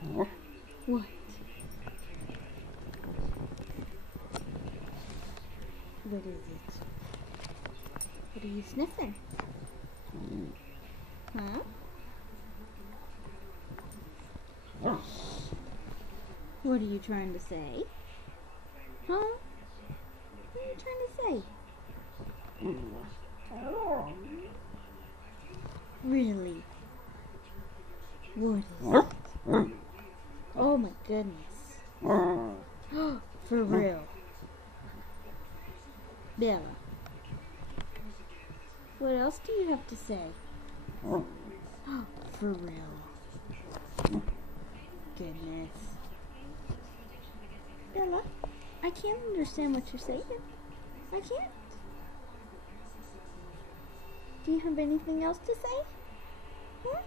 What? What is it? What are you sniffing? Huh? What are you trying to say? Huh? What are you trying to say? Really? What is it? Oh my goodness. For real. Bella, what else do you have to say? For real. Goodness. Bella, I can't understand what you're saying. I can't. Do you have anything else to say? Huh?